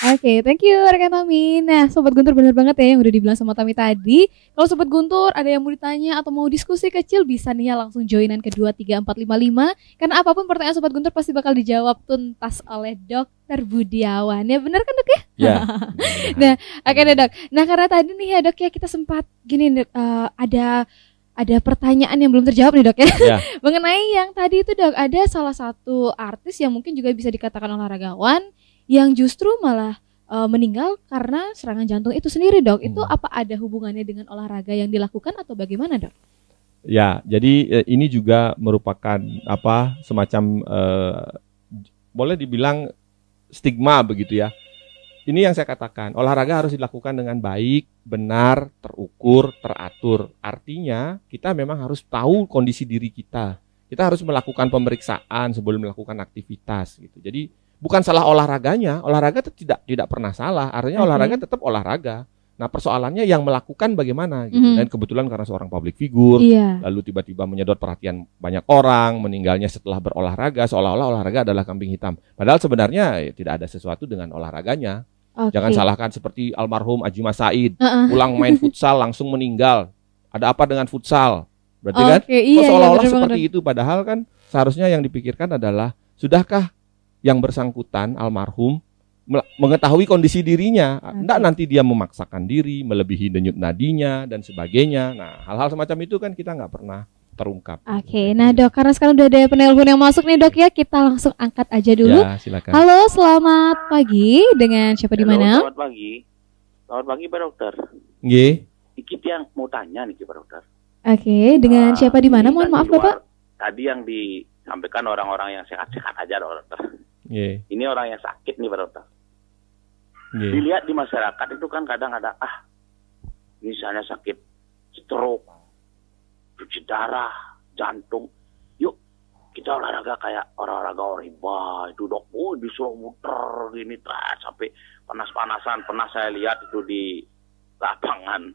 Oke, thank you rekan Tami. Nah, Sobat Guntur bener banget ya yang udah dibilang sama Tami tadi. Kalau Sobat Guntur ada yang mau ditanya atau mau diskusi kecil bisa nih ya langsung joinan ke 23455. Karena apapun pertanyaan Sobat Guntur pasti bakal dijawab tuntas oleh Dokter Budiawan. Ya bener kan Dok ya? Ya. Nah, oke deh Dok. Nah karena tadi nih ya Dok ya kita sempat gini ada pertanyaan yang belum terjawab nih Dok ya. Mengenai yang tadi itu Dok, ada salah satu artis yang mungkin juga bisa dikatakan olahragawan yang justru malah meninggal karena serangan jantung itu sendiri Dok. Itu apa ada hubungannya dengan olahraga yang dilakukan atau bagaimana Dok? Ya, jadi ini juga merupakan semacam boleh dibilang stigma begitu ya. Ini yang saya katakan, olahraga harus dilakukan dengan baik, benar, terukur, teratur. Artinya kita memang harus tahu kondisi diri kita. Kita harus melakukan pemeriksaan sebelum melakukan aktivitas gitu. Jadi bukan salah olahraganya, olahraga itu tidak pernah salah. Artinya olahraga tetap olahraga. Nah persoalannya yang melakukan bagaimana gitu. Dan kebetulan karena seorang public figure, lalu tiba-tiba menyedot perhatian banyak orang, meninggalnya setelah berolahraga, seolah-olah olahraga adalah kambing hitam. Padahal sebenarnya tidak ada sesuatu dengan olahraganya. Jangan salahkan seperti almarhum Aji Mas Said, pulang main futsal langsung meninggal. Ada apa dengan futsal? Berarti kan seolah-olah seperti itu. Padahal kan seharusnya yang dipikirkan adalah, sudahkah yang bersangkutan almarhum mengetahui kondisi dirinya, enggak nanti dia memaksakan diri, melebihi denyut nadinya dan sebagainya. Nah, hal-hal semacam itu kan kita nggak pernah terungkap. Oke, nah Dok, karena sekarang udah ada penelpon yang masuk nih Dok ya, kita langsung angkat aja dulu. Ya, silakan. Halo, selamat pagi. Dengan siapa di mana? Selamat pagi. Selamat pagi Pak Dokter. Nggih. Dikit yang mau tanya nih Pak Dokter. Oke, dengan siapa di mana? Mohon maaf Bapak. Tadi yang disampaikan orang-orang yang sehat-sehat aja Dokter. Ini orang yang sakit nih Pak Dokter. Dilihat di masyarakat itu kan kadang ada misalnya sakit stroke, cuci darah, jantung. Yuk kita olahraga kayak olahraga rimba itu Dok. Disuruh muter gini sampai panas-panasan. Pernah saya lihat itu di lapangan,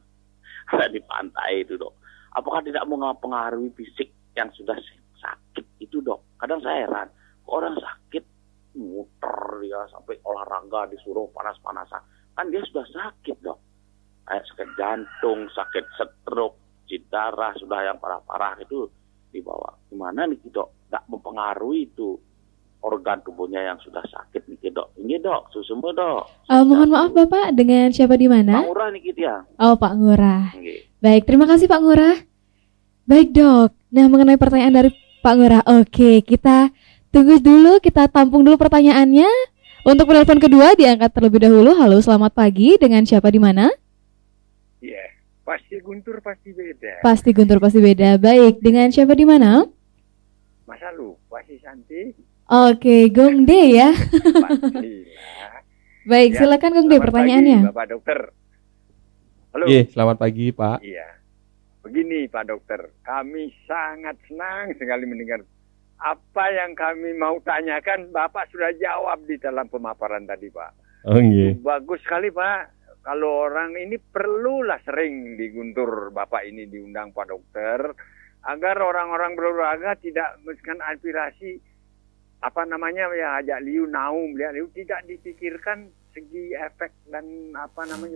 ada di pantai itu Dok. Apakah tidak mempengaruhi fisik yang sudah sakit itu Dok? Kadang saya heran, orang sakit muter dia sampai olahraga disuruh panas-panasan, kan dia sudah sakit Dok. Kayak sakit jantung, sakit stroke, cuci darah sudah yang parah-parah itu dibawa. Gimana nih Dok? Nggak mempengaruhi itu organ tubuhnya yang sudah sakit nih Dok. Ini Dok, semua Dok. Mohon maaf Bapak, dengan siapa di mana? Pak Ngurah nih ya. Oh Pak Ngurah. Baik, terima kasih Pak Ngurah. Baik Dok. Nah mengenai pertanyaan dari Pak Ngurah, oke kita tunggu dulu, kita tampung dulu pertanyaannya. Untuk penelpon kedua diangkat terlebih dahulu. Halo, selamat pagi. Dengan siapa di mana? Iya, pasti Guntur pasti beda. Pasti Guntur pasti beda. Baik, dengan siapa di mana? Masa lupa sih Santi? Oke, Gong De ya. Pastilah. Baik, silakan Gong De pertanyaannya. Pagi, Bapak Dokter. Halo. Iya, selamat pagi Pak. Iya. Begini Pak Dokter, kami sangat senang sekali mendengar apa yang kami mau tanyakan, Bapak sudah jawab di dalam pemaparan tadi, Pak. Bagus sekali, Pak. Kalau orang ini perlulah sering di Guntur Bapak ini diundang Pak Dokter, agar orang-orang berolahraga tidak menekan aspirasi ajak liu naum, tidak dipikirkan segi efek dan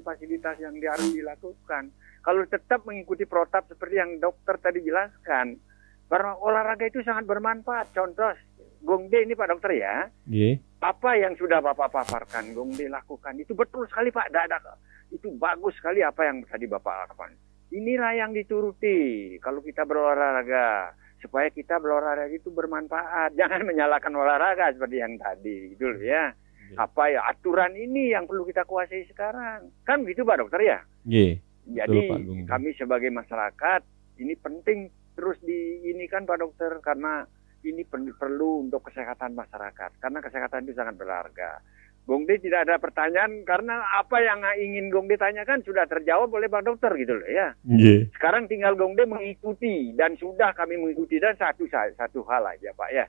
fasilitas yang harus dilakukan. Kalau tetap mengikuti protap seperti yang dokter tadi jelaskan, olahraga itu sangat bermanfaat. Contoh, Gong De ini Pak Dokter ya. Apa yang sudah Bapak paparkan, Gong De lakukan. Itu betul sekali Pak. Itu bagus sekali apa yang tadi Bapak lakukan. Inilah yang dituruti kalau kita berolahraga. Supaya kita berolahraga itu bermanfaat. Jangan menyalahkan olahraga seperti yang tadi. Gitu loh ya. Aturan ini yang perlu kita kuasai sekarang. Kan begitu Pak Dokter ya? Jadi kami sebagai masyarakat, ini penting terus diinikan Pak Dokter, karena ini perlu untuk kesehatan masyarakat, karena kesehatan itu sangat berharga. Gong De tidak ada pertanyaan, karena apa yang ingin Gong De tanyakan sudah terjawab oleh Pak Dokter gitu loh ya. Sekarang tinggal Gong De mengikuti, dan sudah kami mengikuti, dan satu hal aja Pak ya.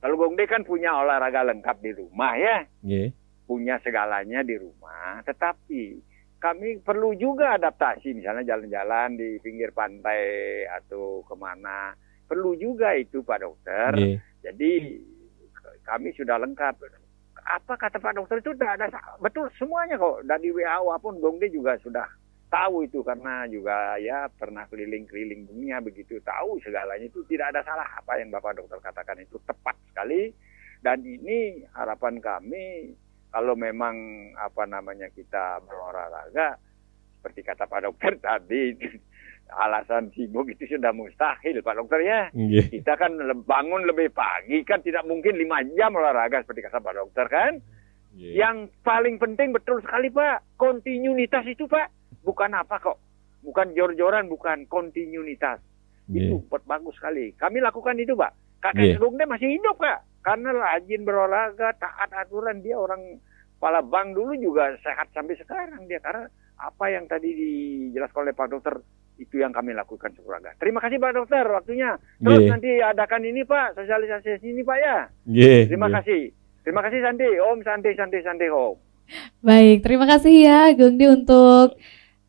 Kalau Gong De kan punya olahraga lengkap di rumah ya, punya segalanya di rumah, tetapi kami perlu juga adaptasi, misalnya jalan-jalan di pinggir pantai atau kemana. Perlu juga itu Pak Dokter. Jadi kami sudah lengkap. apa kata Pak Dokter itu sudah ada betul semuanya kok. Dari WHO pun Gong D juga sudah tahu itu, karena juga ya pernah keliling-keliling dunia begitu, tahu segalanya itu, tidak ada salah apa yang Bapak Dokter katakan itu tepat sekali. Dan ini harapan kami kalau memang kita berolahraga seperti kata Pak Dokter tadi, alasan sibuk itu sudah mustahil Pak Dokter ya. Yeah. Kita kan bangun lebih pagi, kan tidak mungkin 5 jam olahraga seperti kata Pak Dokter kan. Yeah. Yang paling penting betul sekali Pak, kontinuitas itu Pak. Bukan apa kok, bukan jor-joran, bukan kontinuitas. Yeah. Itu bagus sekali. Kami lakukan itu Pak. Kakek Gong D masih hidup Pak, karena rajin berolahraga, taat aturan. Dia orang kepala bank dulu juga sehat sampai sekarang dia, karena apa yang tadi dijelaskan oleh Pak Dokter itu yang kami lakukan olahraga. Terima kasih Pak Dokter waktunya. Terus nanti adakan ini Pak, sosialisasi ini Pak ya. Terima kasih. Terima kasih Santi. Om Santi Om. Baik, terima kasih ya Gong D untuk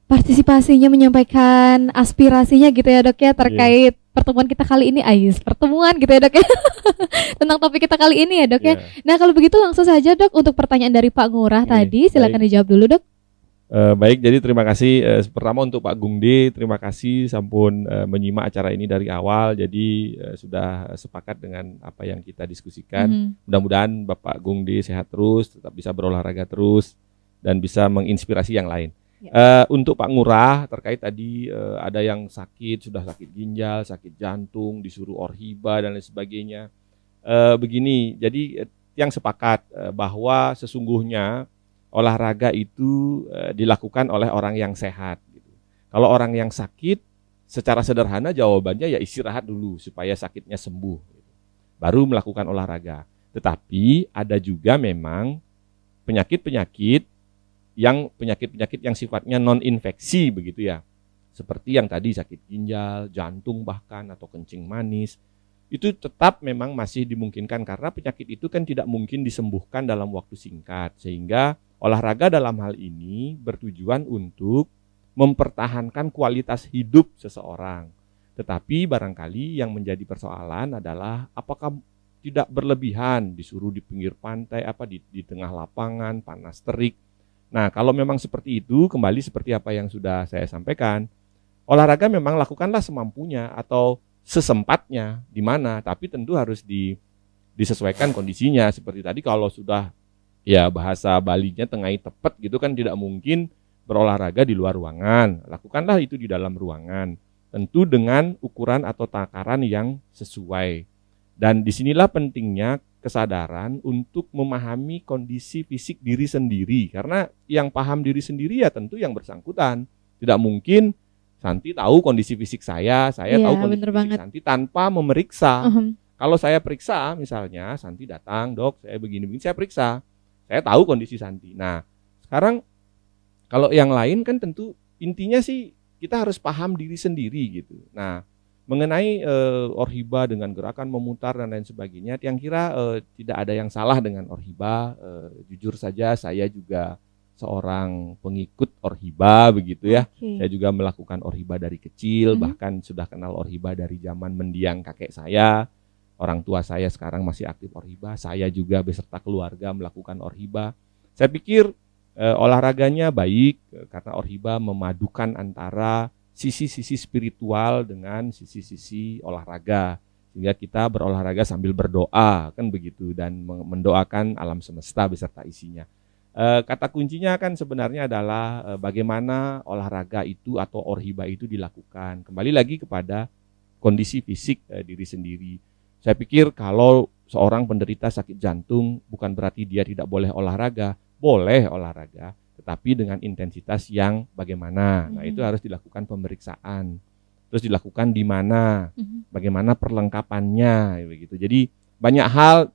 partisipasinya, menyampaikan aspirasinya gitu ya Dok ya terkait pertemuan kita kali ini. Pertemuan gitu ya Dok ya tentang topik kita kali ini ya Dok ya. Nah kalau begitu langsung saja Dok untuk pertanyaan dari Pak Ngurah tadi, silakan dijawab dulu Dok. Baik, jadi terima kasih pertama untuk Pak Gong D, terima kasih sampun menyimak acara ini dari awal, jadi sudah sepakat dengan apa yang kita diskusikan. Mudah-mudahan Bapak Gong D sehat terus, tetap bisa berolahraga terus, dan bisa menginspirasi yang lain. Untuk Pak Ngurah terkait tadi ada yang sakit, sudah sakit ginjal, sakit jantung, disuruh orhiba dan lain sebagainya. Begini, jadi yang sepakat bahwa sesungguhnya olahraga itu dilakukan oleh orang yang sehat. Gitu. Kalau orang yang sakit, secara sederhana jawabannya ya istirahat dulu supaya sakitnya sembuh. Gitu. Baru melakukan olahraga. Tetapi ada juga memang penyakit-penyakit yang sifatnya non-infeksi begitu ya. Seperti yang tadi sakit ginjal, jantung bahkan, atau kencing manis. Itu tetap memang masih dimungkinkan karena penyakit itu kan tidak mungkin disembuhkan dalam waktu singkat. Sehingga olahraga dalam hal ini bertujuan untuk mempertahankan kualitas hidup seseorang. Tetapi barangkali yang menjadi persoalan adalah apakah tidak berlebihan disuruh di pinggir pantai, di tengah lapangan, panas terik. Nah, kalau memang seperti itu, kembali seperti apa yang sudah saya sampaikan, olahraga memang lakukanlah semampunya atau sesempatnya di mana, tapi tentu harus disesuaikan kondisinya. Seperti tadi kalau sudah ya bahasa Balinya tengai tepet gitu kan tidak mungkin berolahraga di luar ruangan. Lakukanlah itu di dalam ruangan, tentu dengan ukuran atau takaran yang sesuai. Dan disinilah pentingnya kesadaran untuk memahami kondisi fisik diri sendiri. Karena yang paham diri sendiri ya tentu yang bersangkutan. Tidak mungkin Santi tahu kondisi fisik saya tahu kondisi fisik Santi tanpa memeriksa. Kalau saya periksa misalnya, Santi datang, dok saya begini-begini, saya periksa. Saya tahu kondisi Santi. Nah sekarang kalau yang lain kan tentu intinya sih kita harus paham diri sendiri gitu. Nah mengenai orhiba dengan gerakan memutar dan lain sebagainya, yang kira tidak ada yang salah dengan orhiba. Jujur saja saya juga seorang pengikut orhiba begitu ya. Saya juga melakukan orhiba dari kecil, bahkan sudah kenal orhiba dari zaman mendiang kakek saya. Orang tua saya sekarang masih aktif orhiba. Saya juga beserta keluarga melakukan orhiba. Saya pikir olahraganya baik karena orhiba memadukan antara sisi-sisi spiritual dengan sisi-sisi olahraga. Sehingga kita berolahraga sambil berdoa kan begitu, dan mendoakan alam semesta beserta isinya. Kata kuncinya kan sebenarnya adalah bagaimana olahraga itu atau orhiba itu dilakukan. Kembali lagi kepada kondisi fisik diri sendiri. Saya pikir kalau seorang penderita sakit jantung bukan berarti dia tidak boleh olahraga. Boleh olahraga, tetapi dengan intensitas yang bagaimana. Nah itu harus dilakukan pemeriksaan. Terus dilakukan di mana, bagaimana perlengkapannya begitu. Jadi banyak hal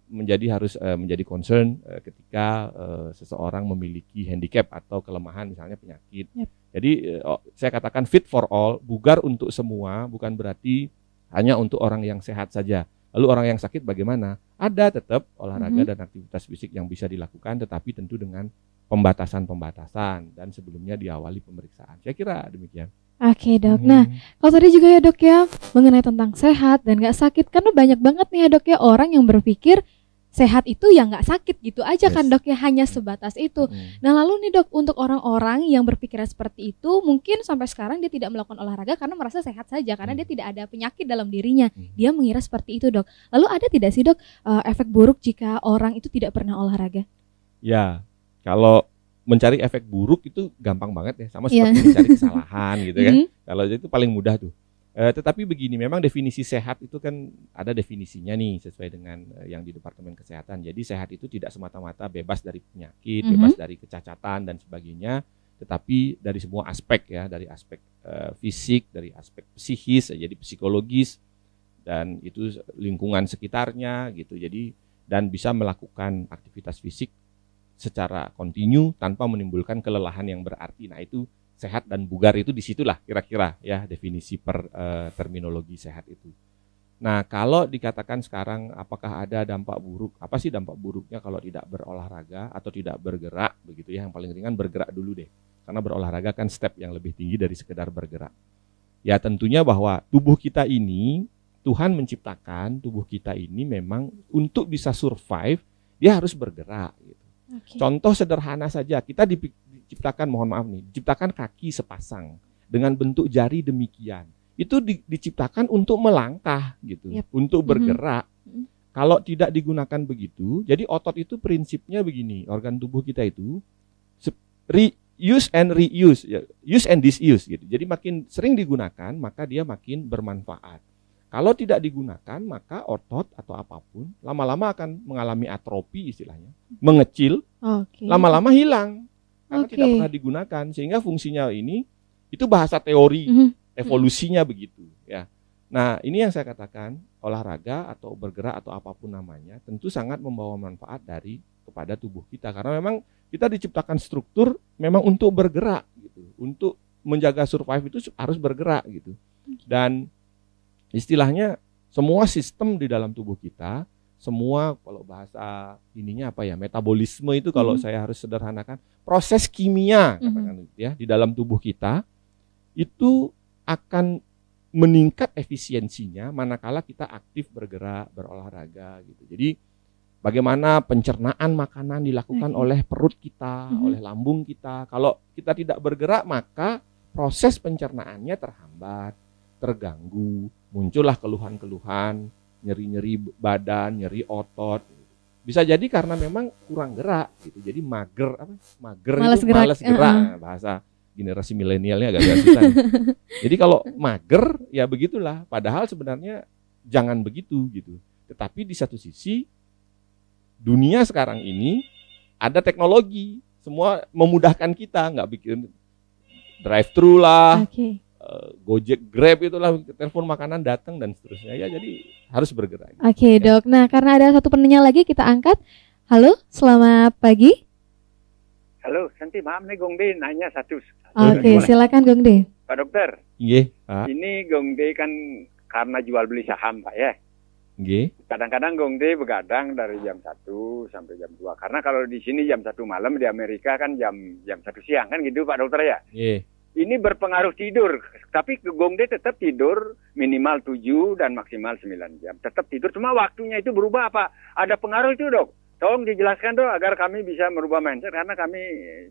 harus menjadi concern ketika seseorang memiliki handicap atau kelemahan misalnya penyakit. Jadi saya katakan fit for all, bugar untuk semua, bukan berarti hanya untuk orang yang sehat saja. Lalu orang yang sakit bagaimana? Ada tetap olahraga dan aktivitas fisik yang bisa dilakukan, tetapi tentu dengan pembatasan-pembatasan dan sebelumnya diawali pemeriksaan. Saya kira demikian. Oke dok, nah kalau tadi juga ya dok ya mengenai tentang sehat dan gak sakit, karena banyak banget nih ya dok ya orang yang berpikir sehat itu ya nggak sakit gitu aja kan dok ya, hanya sebatas itu. Nah lalu nih dok, untuk orang-orang yang berpikiran seperti itu, mungkin sampai sekarang dia tidak melakukan olahraga karena merasa sehat saja, karena dia tidak ada penyakit dalam dirinya, dia mengira seperti itu dok. Lalu ada tidak sih dok efek buruk jika orang itu tidak pernah olahraga? Ya, kalau mencari efek buruk itu gampang banget ya, sama seperti mencari kesalahan gitu kan. Kalau itu paling mudah tuh. Tetapi begini, memang definisi sehat itu kan ada definisinya nih sesuai dengan yang di Departemen Kesehatan. Jadi sehat itu tidak semata-mata bebas dari penyakit, bebas dari kecacatan dan sebagainya, tetapi dari semua aspek ya, dari aspek fisik, dari aspek psikis, jadi psikologis, dan itu lingkungan sekitarnya gitu. Jadi dan bisa melakukan aktivitas fisik secara kontinu tanpa menimbulkan kelelahan yang berarti. Nah itu sehat dan bugar itu disitulah kira-kira ya definisi per terminologi sehat itu. Nah kalau dikatakan sekarang apakah ada dampak buruk, apa sih dampak buruknya kalau tidak berolahraga atau tidak bergerak begitu ya, yang paling ringan bergerak dulu deh, karena berolahraga kan step yang lebih tinggi dari sekedar bergerak. Ya tentunya bahwa tubuh kita ini, Tuhan menciptakan tubuh kita ini memang untuk bisa survive, dia harus bergerak gitu. Contoh sederhana saja, kita diciptakan, mohon maaf nih, diciptakan kaki sepasang dengan bentuk jari demikian. Itu diciptakan untuk melangkah gitu, untuk bergerak. Kalau tidak digunakan begitu, jadi otot itu prinsipnya begini, organ tubuh kita itu use and reuse, use and disuse gitu. Jadi makin sering digunakan, maka dia makin bermanfaat. Kalau tidak digunakan, maka otot atau apapun lama-lama akan mengalami atrofi istilahnya, mengecil, lama-lama hilang karena tidak pernah digunakan, sehingga fungsinya ini itu bahasa teori evolusinya begitu ya. Nah ini yang saya katakan, olahraga atau bergerak atau apapun namanya tentu sangat membawa manfaat kepada tubuh kita, karena memang kita diciptakan struktur memang untuk bergerak gitu, untuk menjaga survive itu harus bergerak gitu. Dan istilahnya semua sistem di dalam tubuh kita, semua kalau bahasa ininya apa ya, metabolisme itu kalau saya harus sederhanakan, proses kimia katakan ya di dalam tubuh kita itu akan meningkat efisiensinya manakala kita aktif bergerak, berolahraga gitu. Jadi bagaimana pencernaan makanan dilakukan oleh perut kita, oleh lambung kita. Kalau kita tidak bergerak maka proses pencernaannya terhambat, terganggu, muncullah keluhan-keluhan, nyeri-nyeri badan, nyeri otot. Bisa jadi karena memang kurang gerak gitu. Jadi mager malas itu malas gerak. Nah, bahasa generasi milenialnya agak susah. Jadi kalau mager ya begitulah, padahal sebenarnya jangan begitu gitu. Tetapi di satu sisi dunia sekarang ini ada teknologi, semua memudahkan kita, nggak bikin drive-thru lah. Gojek, Grab itulah, telepon makanan datang dan seterusnya ya, jadi harus bergerak. Oke, Dok. Nah, karena ada satu penanya lagi kita angkat. Halo, selamat pagi. Halo, Santi, maaf nih Gong De nanya satu. Oke, silakan Gong De. Pak Dokter. Iya, ini Gong De kan karena jual beli saham, Pak ya. Iya. Kadang-kadang Gong De begadang dari jam 1 sampai jam 2. Karena kalau di sini jam 1 malam, di Amerika kan jam 1 siang kan gitu Pak Dokter ya. Iya. Ini berpengaruh tidur, tapi Gong De tetap tidur minimal 7 dan maksimal 9 jam. Tetap tidur, cuma waktunya itu berubah apa? Ada pengaruh itu dok? Tolong dijelaskan dok agar kami bisa merubah mindset, karena kami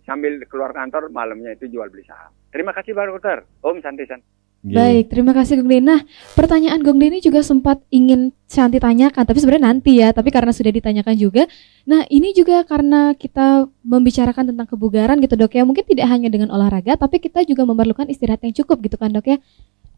sambil keluar kantor malamnya itu jual beli saham. Terima kasih Pak Dokter. Om Santi-san. Baik, terima kasih Gong De. Nah, pertanyaan Gong De ini juga sempat ingin Santi tanyakan, tapi sebenarnya nanti ya, tapi karena sudah ditanyakan juga. Nah, ini juga karena kita membicarakan tentang kebugaran gitu dok ya, mungkin tidak hanya dengan olahraga, tapi kita juga memerlukan istirahat yang cukup gitu kan dok ya.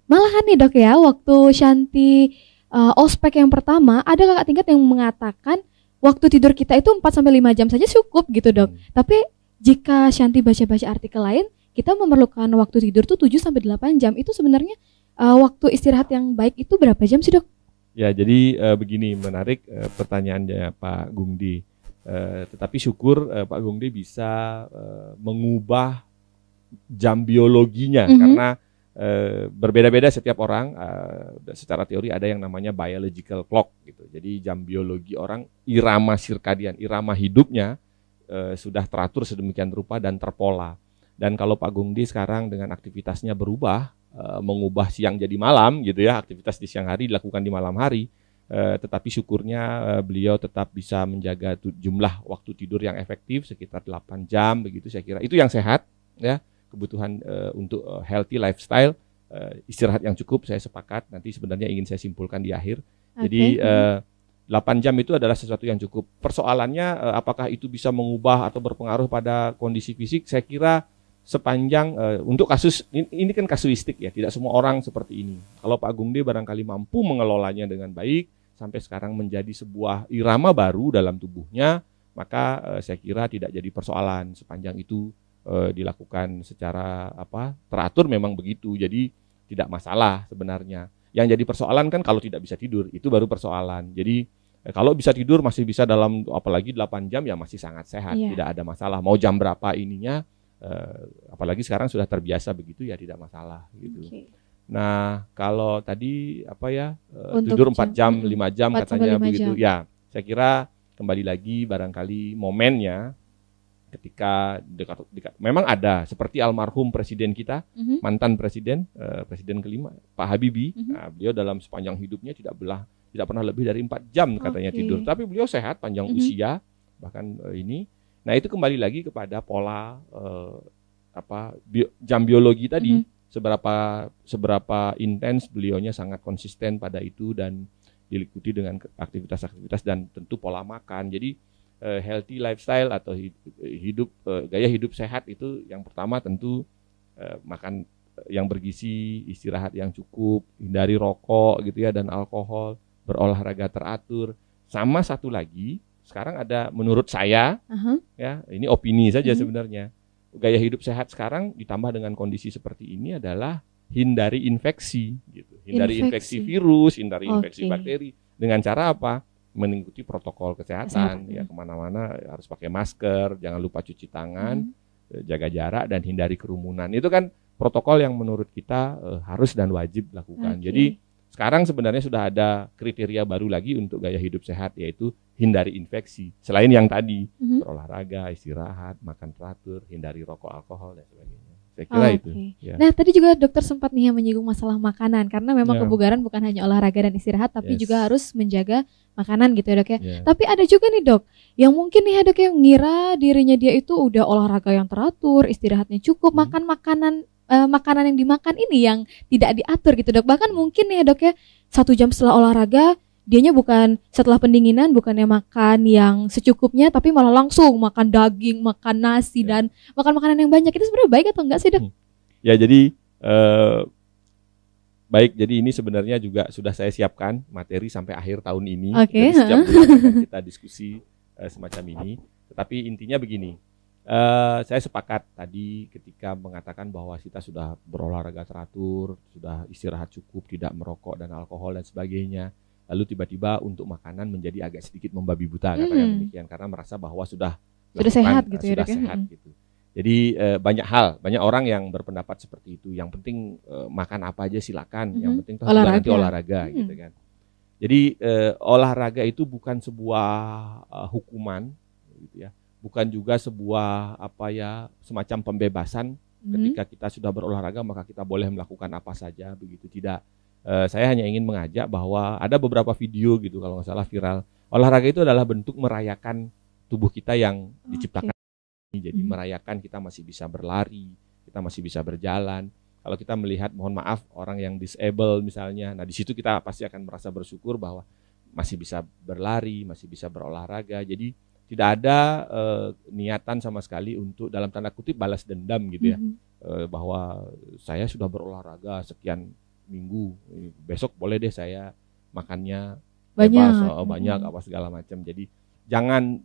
Malahan nih dok ya, waktu Shanti ospek yang pertama, ada kakak tingkat yang mengatakan waktu tidur kita itu 4-5 jam saja cukup gitu dok. Tapi jika Shanti baca-baca artikel lain, kita memerlukan waktu tidur tuh 7-8 jam. Itu sebenarnya waktu istirahat yang baik itu berapa jam sih dok? Ya jadi begini, menarik pertanyaannya Pak Gungdi. Tetapi syukur Pak Gungdi bisa mengubah jam biologinya, karena berbeda-beda setiap orang. Secara teori ada yang namanya biological clock gitu. Jadi jam biologi orang, irama sirkadian, irama hidupnya sudah teratur sedemikian rupa dan terpola. Dan kalau Pak Gungdi sekarang dengan aktivitasnya berubah, mengubah siang jadi malam gitu ya, aktivitas di siang hari dilakukan di malam hari, tetapi syukurnya beliau tetap bisa menjaga jumlah waktu tidur yang efektif sekitar 8 jam begitu. Saya kira itu yang sehat ya, kebutuhan untuk healthy lifestyle, istirahat yang cukup, saya sepakat. Nanti sebenarnya ingin saya simpulkan di akhir. Jadi 8 jam itu adalah sesuatu yang cukup. Persoalannya apakah itu bisa mengubah atau berpengaruh pada kondisi fisik? Saya kira sepanjang untuk kasus ini kan kasuistik ya, tidak semua orang seperti ini. Kalau Pak Agung D barangkali mampu mengelolanya dengan baik sampai sekarang menjadi sebuah irama baru dalam tubuhnya, maka saya kira tidak jadi persoalan sepanjang itu dilakukan secara teratur, memang begitu. Jadi tidak masalah sebenarnya. Yang jadi persoalan kan kalau tidak bisa tidur, itu baru persoalan. Jadi kalau bisa tidur masih bisa dalam apalagi 8 jam ya masih sangat sehat, tidak ada masalah. Mau jam berapa ininya, apalagi sekarang sudah terbiasa begitu ya tidak masalah gitu. Nah kalau tadi tidur 4 jam, 5 jam katanya begitu ya, saya kira kembali lagi barangkali momennya ketika dekat memang ada seperti almarhum presiden kita, mantan presiden kelima Pak Habibie. Nah, beliau dalam sepanjang hidupnya tidak pernah lebih dari 4 jam katanya tidur, tapi beliau sehat panjang usia bahkan ini. Nah itu kembali lagi kepada pola jam biologi tadi, seberapa intens beliaunya sangat konsisten pada itu dan diikuti dengan aktivitas-aktivitas dan tentu pola makan. Jadi healthy lifestyle atau gaya hidup sehat itu yang pertama tentu makan yang bergizi, istirahat yang cukup, hindari rokok gitu ya dan alkohol, berolahraga teratur. Sama satu lagi, sekarang ada menurut saya ya, ini opini saja sebenarnya. Gaya hidup sehat sekarang ditambah dengan kondisi seperti ini adalah hindari infeksi gitu. Hindari infeksi virus, hindari infeksi bakteri. Dengan cara apa? Mengikuti protokol kesehatan ya, kemana-mana harus pakai masker, jangan lupa cuci tangan, jaga jarak dan hindari kerumunan. Itu kan protokol yang menurut kita harus dan wajib lakukan. Jadi sekarang sebenarnya sudah ada kriteria baru lagi untuk gaya hidup sehat, yaitu hindari infeksi. Selain yang tadi, berolahraga, istirahat, makan teratur, hindari rokok, alkohol dan sebagainya. Saya kira itu. Ya. Nah tadi juga dokter sempat nih menyinggung masalah makanan, karena memang kebugaran bukan hanya olahraga dan istirahat, tapi juga harus menjaga makanan gitu ya dok ya. Tapi ada juga nih dok, yang mungkin nih ya dok yang ngira dirinya dia itu udah olahraga yang teratur, istirahatnya cukup, makan makanan yang dimakan ini yang tidak diatur gitu dok. Bahkan mungkin nih ya dok ya, 1 jam setelah olahraga dianya bukan setelah pendinginan bukannya makan yang secukupnya, tapi malah langsung makan daging, makan nasi dan makan makanan yang banyak. Itu sebenarnya baik atau enggak sih dok? Ya jadi baik, jadi ini sebenarnya juga sudah saya siapkan materi sampai akhir tahun ini. Jadi setiap bulan akan kita diskusi semacam ini. Tetapi intinya begini, saya sepakat tadi ketika mengatakan bahwa kita sudah berolahraga teratur, sudah istirahat cukup, tidak merokok dan alkohol dan sebagainya. Lalu tiba-tiba untuk makanan menjadi agak sedikit membabi buta, katakan demikian, karena merasa bahwa sudah sehat gitu ya, sehat gitu. Jadi banyak orang yang berpendapat seperti itu. Yang penting makan apa aja silakan, yang penting nanti olahraga gitu kan. Jadi olahraga itu bukan sebuah hukuman gitu ya. Bukan juga sebuah semacam pembebasan ketika kita sudah berolahraga maka kita boleh melakukan apa saja begitu, tidak. Saya hanya ingin mengajak bahwa ada beberapa video gitu kalau nggak salah viral. Olahraga itu adalah bentuk merayakan tubuh kita yang diciptakan. Jadi merayakan kita masih bisa berlari, kita masih bisa berjalan. Kalau kita melihat, mohon maaf, orang yang disable misalnya, nah di situ kita pasti akan merasa bersyukur bahwa masih bisa berlari, masih bisa berolahraga. Jadi tidak ada niatan sama sekali untuk dalam tanda kutip balas dendam gitu ya, bahwa saya sudah berolahraga sekian minggu, besok boleh deh saya makannya banyak apa segala macam. Jadi jangan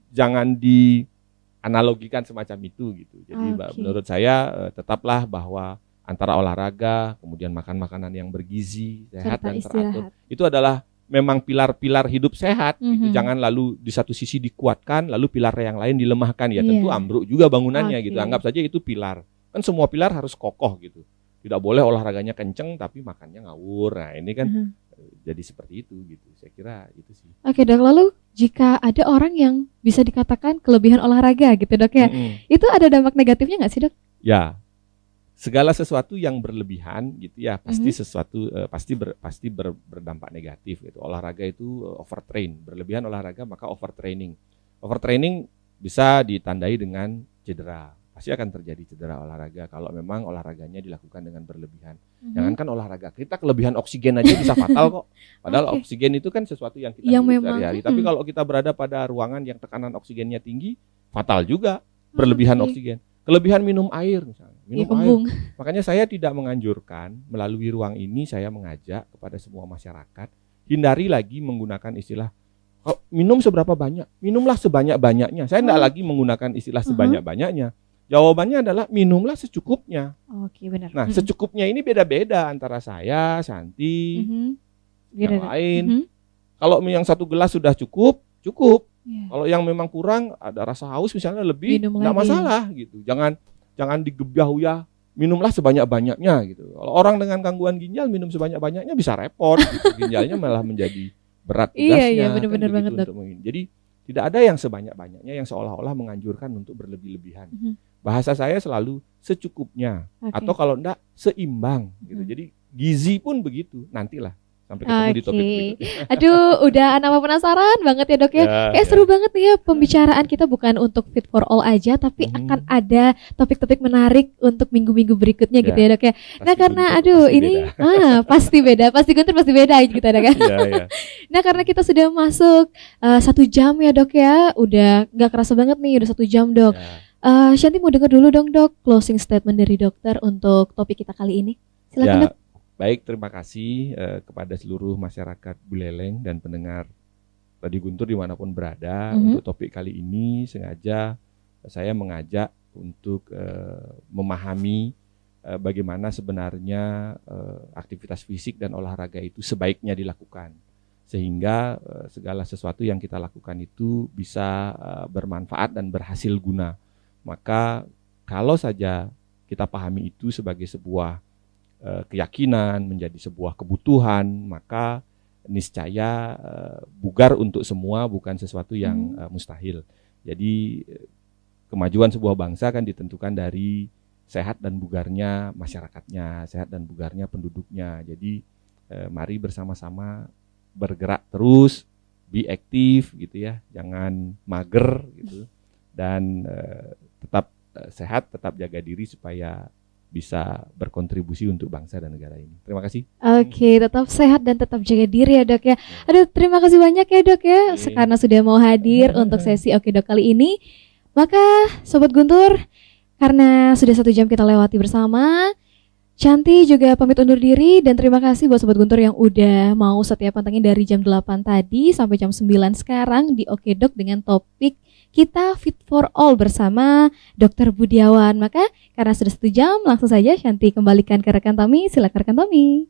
dianalogikan semacam itu gitu. Jadi menurut saya tetaplah bahwa antara olahraga kemudian makan makanan yang bergizi, sehat dan teratur itu adalah memang pilar-pilar hidup sehat gitu. Jangan lalu di satu sisi dikuatkan lalu pilar yang lain dilemahkan ya, tentu ambruk juga bangunannya gitu. Anggap saja itu pilar. Kan semua pilar harus kokoh gitu. Tidak boleh olahraganya kenceng tapi makannya ngawur. Nah ini kan jadi seperti itu gitu. Saya kira itu sih. Oke dok, lalu jika ada orang yang bisa dikatakan kelebihan olahraga gitu dok ya, itu ada dampak negatifnya nggak sih dok? Ya, segala sesuatu yang berlebihan gitu ya pasti sesuatu pasti berdampak negatif gitu. Olahraga itu overtrain, berlebihan olahraga maka overtraining. Overtraining bisa ditandai dengan cedera. Pasti akan terjadi cedera olahraga kalau memang olahraganya dilakukan dengan berlebihan. Jangankan olahraga, kita kelebihan oksigen aja bisa fatal kok. Padahal oksigen itu kan sesuatu yang kita hirup sehari-hari. Tapi kalau kita berada pada ruangan yang tekanan oksigennya tinggi, fatal juga berlebihan oksigen. Kelebihan minum air misalnya. Minum air. Makanya saya tidak menganjurkan melalui ruang ini saya mengajak kepada semua masyarakat hindari lagi menggunakan istilah minum seberapa banyak, minumlah sebanyak-banyaknya. Saya tidak lagi menggunakan istilah sebanyak-banyaknya. Jawabannya adalah minumlah secukupnya. Oke, benar. Nah, secukupnya ini beda-beda antara saya, Santi, yang lain. Kalau yang satu gelas sudah cukup. Kalau yang memang kurang, ada rasa haus misalnya lebih, tidak masalah gitu. Jangan digebyah ya. Minumlah sebanyak-banyaknya gitu. Kalau orang dengan gangguan ginjal minum sebanyak-banyaknya bisa repot. Gitu. Ginjalnya malah menjadi berat tugasnya. Iya, benar-benar banget, Dok. Jadi tidak ada yang sebanyak-banyaknya yang seolah-olah menganjurkan untuk berlebih-lebihan. Bahasa saya selalu secukupnya atau kalau enggak seimbang gitu. Jadi gizi pun begitu. Nantilah sampai ketemu di topik berikutnya. Aduh, udah nama penasaran banget ya, Dok ya. Kayak seru banget nih ya pembicaraan kita bukan untuk Fit for All aja tapi akan ada topik-topik menarik untuk minggu-minggu berikutnya gitu ya, Dok ya. Nah, karena ini pasti beda. Pasti Guntur pasti beda gitu ya, Dok ya. Nah, karena kita sudah masuk 1 jam ya, Dok ya. Udah enggak kerasa banget nih, udah 1 jam, Dok. Shanti mau dengar dulu dong, Dok, closing statement dari dokter untuk topik kita kali ini. Silakan, Dok. Baik, terima kasih kepada seluruh masyarakat Buleleng dan pendengar Radio Guntur dimanapun berada. Untuk topik kali ini sengaja saya mengajak untuk memahami bagaimana sebenarnya aktivitas fisik dan olahraga itu sebaiknya dilakukan. Sehingga segala sesuatu yang kita lakukan itu bisa bermanfaat dan berhasil guna. Maka kalau saja kita pahami itu sebagai sebuah keyakinan, menjadi sebuah kebutuhan, maka niscaya bugar untuk semua bukan sesuatu yang mustahil. Jadi kemajuan sebuah bangsa kan ditentukan dari sehat dan bugarnya masyarakatnya, sehat dan bugarnya penduduknya. Jadi mari bersama-sama bergerak terus, be aktif gitu ya, jangan mager gitu, dan tetap sehat, tetap jaga diri supaya bisa berkontribusi untuk bangsa dan negara ini. Terima kasih. Oke, tetap sehat dan tetap jaga diri ya, Dok ya. Aduh, terima kasih banyak ya, Dok ya, karena sudah mau hadir untuk sesi Oke Dok kali ini. Maka Sobat Guntur, karena sudah 1 jam kita lewati bersama, Shanti juga pamit undur diri dan terima kasih buat Sobat Guntur yang udah mau setia pantengin dari jam 8 tadi sampai jam 9 sekarang di Oke Dok dengan topik kita Fit for All bersama Dr. Budiawan. Maka karena sudah 1 jam, langsung saja Shanti kembalikan ke rekan Tommy. Silakan rekan Tommy.